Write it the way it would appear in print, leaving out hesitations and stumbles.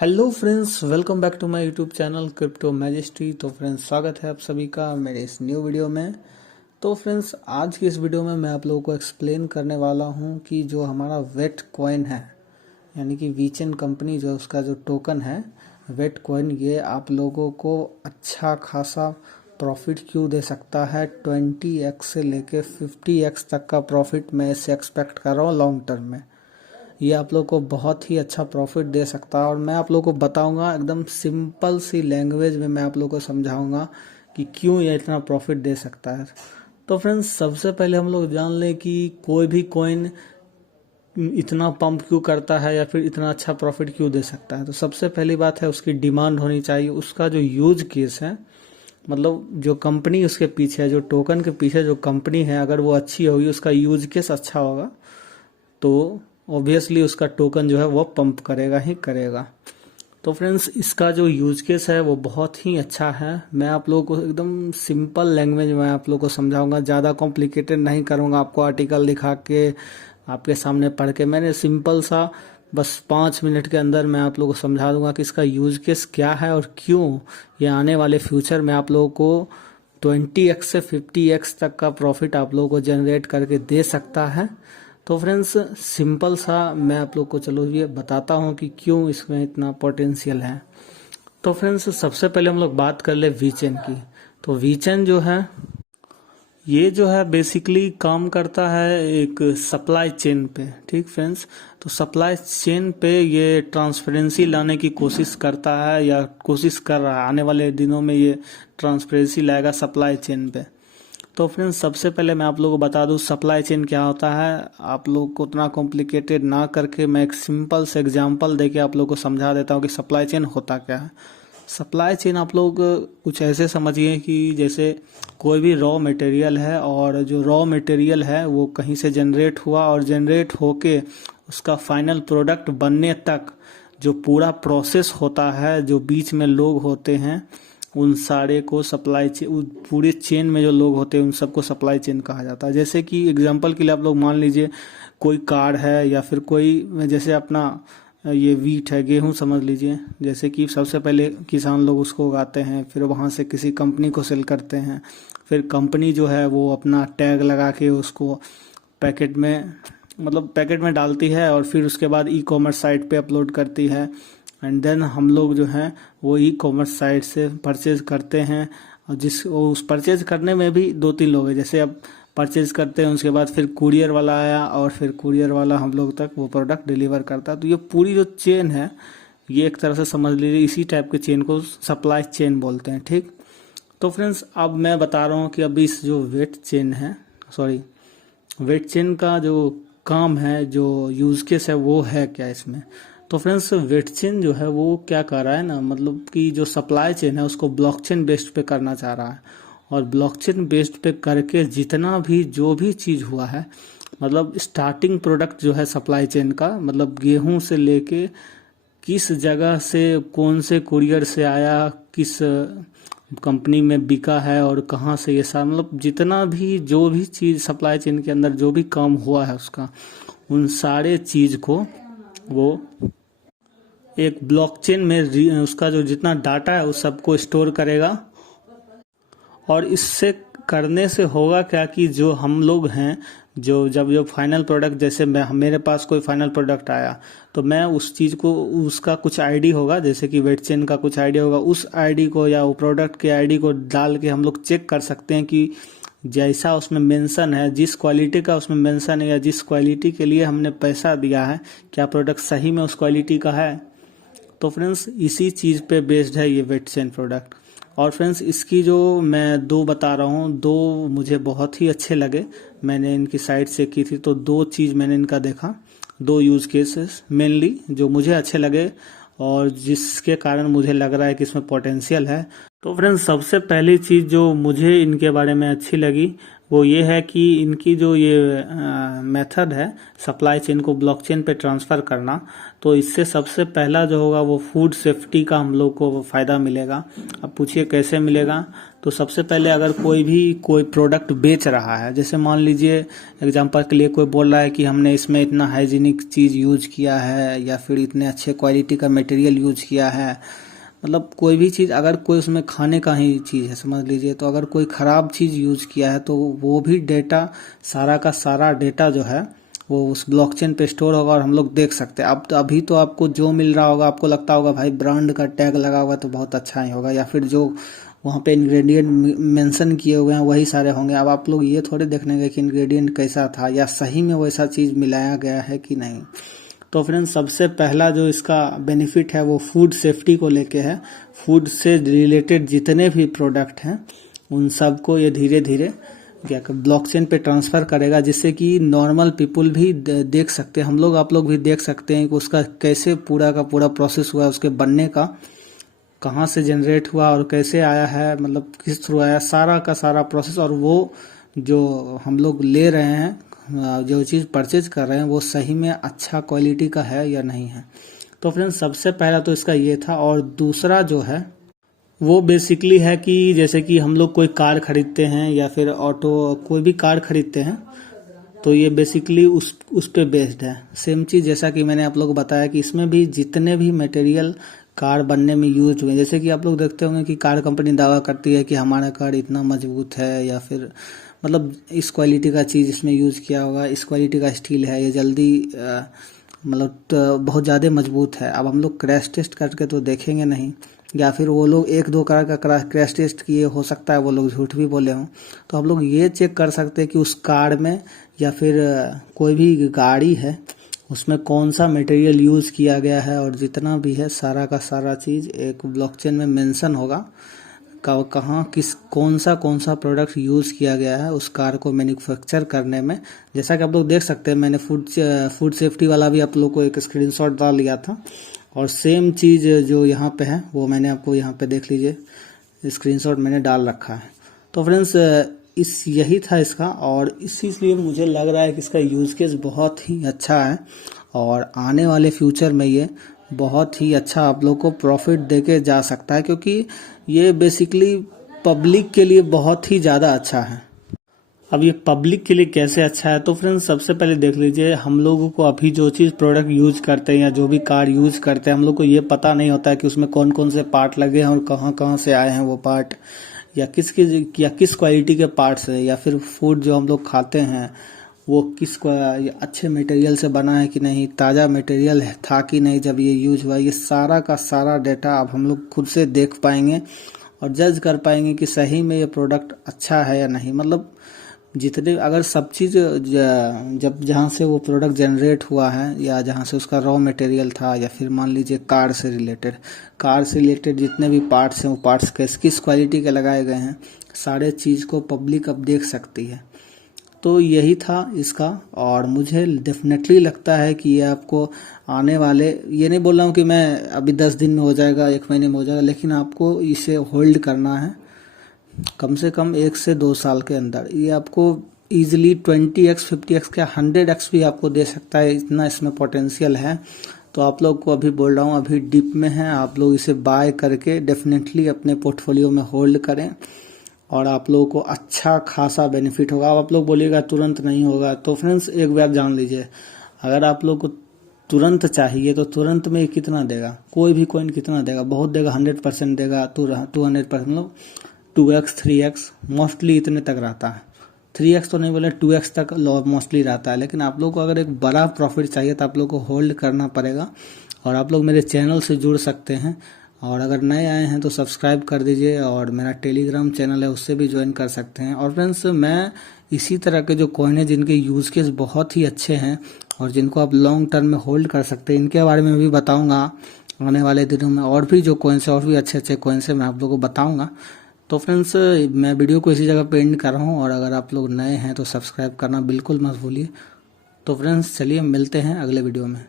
Hello friends, welcome back to my YouTube channel crypto मैजिस्ट्री। तो friends, स्वागत है आप सभी का मेरे इस न्यू वीडियो में। तो फ्रेंड्स, आज की इस वीडियो में मैं आप लोगों को एक्सप्लेन करने वाला हूं कि जो हमारा वेट कॉइन है, यानी कि वीचेन कंपनी जो उसका जो टोकन है वेट कॉइन, ये आप लोगों को अच्छा खासा प्रॉफिट क्यों दे सकता है। 20x से लेके 50x तक का प्रॉफिट मैं इससे एक्सपेक्ट कर रहा हूँ लॉन्ग टर्म में। ये आप लोग को बहुत ही अच्छा प्रॉफिट दे सकता है और मैं आप लोग को बताऊंगा एकदम सिंपल सी लैंग्वेज में। मैं आप लोग को समझाऊंगा कि क्यों ये इतना प्रॉफिट दे सकता है। तो फ्रेंड्स, सबसे पहले हम लोग जान लें कि कोई भी कॉइन इतना पंप क्यों करता है या फिर इतना अच्छा प्रॉफिट क्यों दे सकता है। तो सबसे पहली बात है, उसकी डिमांड होनी चाहिए। उसका जो यूज केस है, मतलब जो कंपनी उसके पीछे है, जो टोकन के पीछे जो कंपनी है, अगर वो अच्छी होगी, उसका यूज केस अच्छा होगा, तो ऑब्वियसली उसका टोकन जो है वो पंप करेगा ही करेगा। तो फ्रेंड्स, इसका जो यूज केस है वो बहुत ही अच्छा है। मैं आप लोगों को एकदम सिंपल लैंग्वेज में आप लोगों को समझाऊंगा, ज़्यादा कॉम्प्लिकेटेड नहीं करूंगा आपको आर्टिकल दिखा के, आपके सामने पढ़ के। मैंने सिंपल सा बस 5 मिनट के अंदर मैं आप लोगों को समझा दूंगा कि इसका यूज केस क्या है और क्यों ये आने वाले फ्यूचर में आप लोगों को 20x से 50x तक का प्रॉफिट आप लोगों को जनरेट करके दे सकता है। तो फ्रेंड्स, सिंपल सा मैं आप लोग को चलो ये बताता हूँ कि क्यों इसमें इतना पोटेंशियल है। तो फ्रेंड्स, सबसे पहले हम लोग बात कर ले वीचेन की। तो वीचेन जो है, ये जो है बेसिकली काम करता है एक सप्लाई चेन पे। ठीक फ्रेंड्स, तो सप्लाई चेन पे ये ट्रांसपेरेंसी लाने की कोशिश करता है या कोशिश कर रहा है। आने वाले दिनों में ये ट्रांसपेरेंसी लाएगा सप्लाई चेन पे। तो फ्रेंड्स, सबसे पहले मैं आप लोगों को बता दूं सप्लाई चेन क्या होता है। आप लोग को उतना कॉम्प्लिकेटेड ना करके मैं एक सिंपल से एग्जांपल देके आप लोग को समझा देता हूं कि सप्लाई चेन होता क्या है। सप्लाई चेन आप लोग कुछ ऐसे समझिए कि जैसे कोई भी रॉ मटेरियल है और जो रॉ मटेरियल है वो कहीं से जनरेट हुआ और जनरेट होके उसका फाइनल प्रोडक्ट बनने तक जो पूरा प्रोसेस होता है, जो बीच में लोग होते हैं, उन सारे को सप्लाई चेन, पूरे चेन में जो लोग होते हैं उन सबको सप्लाई चेन कहा जाता है। जैसे कि एग्जांपल के लिए आप लोग मान लीजिए कोई कार है या फिर कोई, जैसे अपना ये वीट है, गेहूं समझ लीजिए। जैसे कि सबसे पहले किसान लोग उसको उगाते हैं, फिर वहां से किसी कंपनी को सेल करते हैं, फिर कंपनी जो है वो अपना टैग लगा के उसको पैकेट में, मतलब पैकेट में डालती है और फिर उसके बाद ई कॉमर्स साइट पे अपलोड करती है। एंड देन हम लोग जो हैं वो ई कॉमर्स साइट से परचेज करते हैं। और उस परचेज करने में भी 2-3 लोग हैं। जैसे अब परचेज करते हैं, उसके बाद फिर कुरियर वाला आया और फिर कुरियर वाला हम लोग तक वो प्रोडक्ट डिलीवर करता है। तो ये पूरी जो चेन है, ये एक तरह से समझ लीजिए इसी टाइप के चेन को सप्लाई चेन बोलते हैं। ठीक, तो फ्रेंड्स, अब मैं बता रहा हूँ कि अभी इस जो वेट चेन है, सॉरी वेट चेन का जो काम है, जो यूज केस है, वो है क्या इसमें। तो फ्रेंड्स, वेट चेन जो है वो क्या कर रहा है ना, मतलब कि जो सप्लाई चेन है उसको ब्लॉकचेन बेस्ड पे करना चाह रहा है। और ब्लॉकचेन बेस्ड पे करके जितना भी जो भी चीज हुआ है, मतलब स्टार्टिंग प्रोडक्ट जो है सप्लाई चेन का, मतलब गेहूं से लेके किस जगह से कौन से कुरियर से आया, किस कंपनी में बिका है और कहाँ से, ये सारा मतलब जितना भी जो भी चीज सप्लाई चेन के अंदर जो भी काम हुआ है उसका, उन सारे चीज को वो एक ब्लॉकचेन में उसका जो जितना डाटा है उस सबको स्टोर करेगा। और इससे करने से होगा क्या कि जो हम लोग हैं, जब फाइनल प्रोडक्ट, जैसे मेरे पास कोई फाइनल प्रोडक्ट आया तो मैं उस चीज़ को, उसका कुछ आईडी होगा, जैसे कि वेट चेन का कुछ आईडी होगा, उस आईडी को या वो प्रोडक्ट के आईडी को डाल के हम लोग चेक कर सकते हैं कि जैसा उसमें मेंशन है, जिस क्वालिटी का उसमें मेंशन है या जिस क्वालिटी के लिए हमने पैसा दिया है, क्या प्रोडक्ट सही में उस क्वालिटी का है। तो फ्रेंड्स, इसी चीज़ पे बेस्ड है ये वेट चेन प्रोडक्ट। और फ्रेंड्स, इसकी जो मैं 2 बता रहा हूँ, 2 मुझे बहुत ही अच्छे लगे। मैंने इनकी साइट से की थी तो 2 चीज़ मैंने इनका देखा, 2 यूज केसेस मेनली जो मुझे अच्छे लगे और जिसके कारण मुझे लग रहा है कि इसमें पोटेंशियल है। तो फ्रेंड्स, सबसे पहली चीज़ जो मुझे इनके बारे में अच्छी लगी वो ये है कि इनकी जो ये मेथड है सप्लाई चेन को ब्लॉकचेन पे ट्रांसफ़र करना, तो इससे सबसे पहला जो होगा वो फूड सेफ्टी का हम लोग को फ़ायदा मिलेगा। अब पूछिए कैसे मिलेगा। तो सबसे पहले अगर कोई प्रोडक्ट बेच रहा है, जैसे मान लीजिए एग्जांपल के लिए कोई बोल रहा है कि हमने इसमें इतना हाइजीनिक चीज़ यूज किया है या फिर इतने अच्छे क्वालिटी का मटेरियल यूज किया है, मतलब कोई भी चीज़ अगर कोई उसमें खाने का ही चीज़ है समझ लीजिए, तो अगर कोई ख़राब चीज़ यूज़ किया है तो वो भी डेटा सारा का सारा डेटा जो है वो उस ब्लॉकचेन पे स्टोर होगा और हम लोग देख सकते हैं। अब तो अभी तो आपको जो मिल रहा होगा आपको लगता होगा भाई ब्रांड का टैग लगा हुआ तो बहुत अच्छा ही होगा, या फिर जो वहाँ पे इंग्रेडिएंट मेंशन किए हुए हैं वही सारे होंगे। अब आप लोग ये थोड़े देखने गए कि इंग्रेडिएंट कैसा था या सही में वैसा चीज़ मिलाया गया है कि नहीं। तो फ्रेंड्स सबसे पहला जो इसका बेनिफिट है वो फूड सेफ्टी को लेके है। फूड से रिलेटेड जितने भी प्रोडक्ट हैं उन सबको ये धीरे धीरे क्या ब्लॉकचेन पे ट्रांसफ़र करेगा, जिससे कि नॉर्मल पीपल भी देख सकते हैं, हम लोग आप लोग भी देख सकते हैं कि उसका कैसे पूरा का पूरा प्रोसेस हुआ, उसके बनने का कहाँ से जनरेट हुआ और कैसे आया है, मतलब किस थ्रू आया, सारा का सारा प्रोसेस। और वो जो हम लोग ले रहे हैं, जो चीज़ परचेज कर रहे हैं वो सही में अच्छा क्वालिटी का है या नहीं है। तो फ्रेंड्स सबसे पहला तो इसका ये था। और दूसरा जो है वो बेसिकली है कि जैसे कि हम लोग कोई कार खरीदते हैं या फिर ऑटो कोई भी कार खरीदते हैं तो ये बेसिकली उस पे बेस्ड है। सेम चीज़ जैसा कि मैंने आप लोग को बताया कि इसमें भी जितने भी मटेरियल कार बनने में यूज हुए, जैसे कि आप लोग देखते होंगे कि कार कंपनी दावा करती है कि हमारा कार इतना मजबूत है या फिर मतलब इस क्वालिटी का चीज़ इसमें यूज किया होगा, इस क्वालिटी का स्टील है, ये जल्दी मतलब बहुत ज़्यादा मजबूत है। अब हम लोग क्रैश टेस्ट करके तो देखेंगे नहीं, या फिर वो लोग एक दो कार का क्रैश टेस्ट किए, हो सकता है वो लोग झूठ भी बोले हों। तो हम लोग ये चेक कर सकते हैं कि उस कार में या फिर कोई भी गाड़ी है उसमें कौन सा मटेरियल यूज़ किया गया है, और जितना भी है सारा का सारा चीज़ एक ब्लॉकचेन में मेंशन होगा कहाँ कौन सा प्रोडक्ट यूज़ किया गया है उस कार को मैन्युफैक्चर करने में। जैसा कि आप लोग देख सकते हैं मैंने फूड सेफ्टी वाला भी आप लोग को एक स्क्रीनशॉट डाल लिया था, और सेम चीज़ जो यहाँ पे है वो मैंने आपको यहाँ पे देख लीजिए स्क्रीनशॉट मैंने डाल रखा है। तो फ्रेंड्स यही था इसका, और इसलिए मुझे लग रहा है कि इसका यूज़ केस बहुत ही अच्छा है और आने वाले फ्यूचर में ये बहुत ही अच्छा आप लोग को प्रॉफिट देके जा सकता है, क्योंकि ये बेसिकली पब्लिक के लिए बहुत ही ज़्यादा अच्छा है। अब ये पब्लिक के लिए कैसे अच्छा है, तो फ्रेंड्स सबसे पहले देख लीजिए, हम लोगों को अभी जो चीज़ प्रोडक्ट यूज करते हैं या जो भी कार यूज करते हैं हम लोग को ये पता नहीं होता है कि उसमें कौन कौन से पार्ट लगे हैं और कहाँ कहाँ से आए हैं वो पार्ट, या किस क्वालिटी के पार्ट्स है, या फिर फूड जो हम लोग खाते हैं वो अच्छे मटेरियल से बना है कि नहीं, ताज़ा मटेरियल था कि नहीं जब ये यूज हुआ। ये सारा का सारा डेटा अब हम लोग खुद से देख पाएंगे और जज कर पाएंगे कि सही में ये प्रोडक्ट अच्छा है या नहीं। मतलब जितने अगर सब चीज़ जब जहाँ से वो प्रोडक्ट जनरेट हुआ है या जहाँ से उसका रॉ मटेरियल था, या फिर मान लीजिए कार से रिलेटेड जितने भी पार्ट्स हैं वो पार्ट्स किस क्वालिटी के लगाए गए हैं, सारे चीज़ को पब्लिक अब देख सकती है। तो यही था इसका, और मुझे डेफिनेटली लगता है कि ये आपको आने वाले, ये नहीं बोल रहा हूँ कि मैं अभी 10 दिन में हो जाएगा, 1 महीने में हो जाएगा, लेकिन आपको इसे होल्ड करना है कम से कम 1 से 2 साल के अंदर। ये आपको इजीली 20x 50x क्या 100x भी आपको दे सकता है, इतना इसमें पोटेंशियल है। तो आप लोग को अभी बोल रहा हूँ अभी डिप में है, आप लोग इसे बाय करके डेफिनेटली अपने पोर्टफोलियो में होल्ड करें और आप लोगों को अच्छा खासा बेनिफिट होगा। अब आप लोग बोलिएगा तुरंत नहीं होगा, तो फ्रेंड्स एक बार जान लीजिए, अगर आप लोग को तुरंत चाहिए तो तुरंत में कितना देगा, कोई भी कॉइन कितना देगा, बहुत देगा, 100% देगा, 200%, मतलब 2x 3x मोस्टली इतने तक रहता है। 3x तो नहीं बोले, 2x तक मोस्टली रहता है। लेकिन आप लोग को अगर एक बड़ा प्रॉफिट चाहिए तो आप लोग को होल्ड करना पड़ेगा, और आप लोग मेरे चैनल से जुड़ सकते हैं, और अगर नए आए हैं तो सब्सक्राइब कर दीजिए, और मेरा टेलीग्राम चैनल है उससे भी ज्वाइन कर सकते हैं। और फ्रेंड्स मैं इसी तरह के जो कॉइन है जिनके यूज़ केस बहुत ही अच्छे हैं और जिनको आप लॉन्ग टर्म में होल्ड कर सकते हैं, इनके बारे में भी बताऊंगा आने वाले दिनों में। और भी जो कॉइन्स है और भी अच्छे अच्छे कॉइन्स है मैं आप लोगों को बताऊंगा। तो फ्रेंड्स मैं वीडियो को इसी जगह पे एंड कर रहा हूँ, और अगर आप लोग नए हैं तो सब्सक्राइब करना बिल्कुल मत भूलिए। तो फ्रेंड्स चलिए मिलते हैं अगले वीडियो में।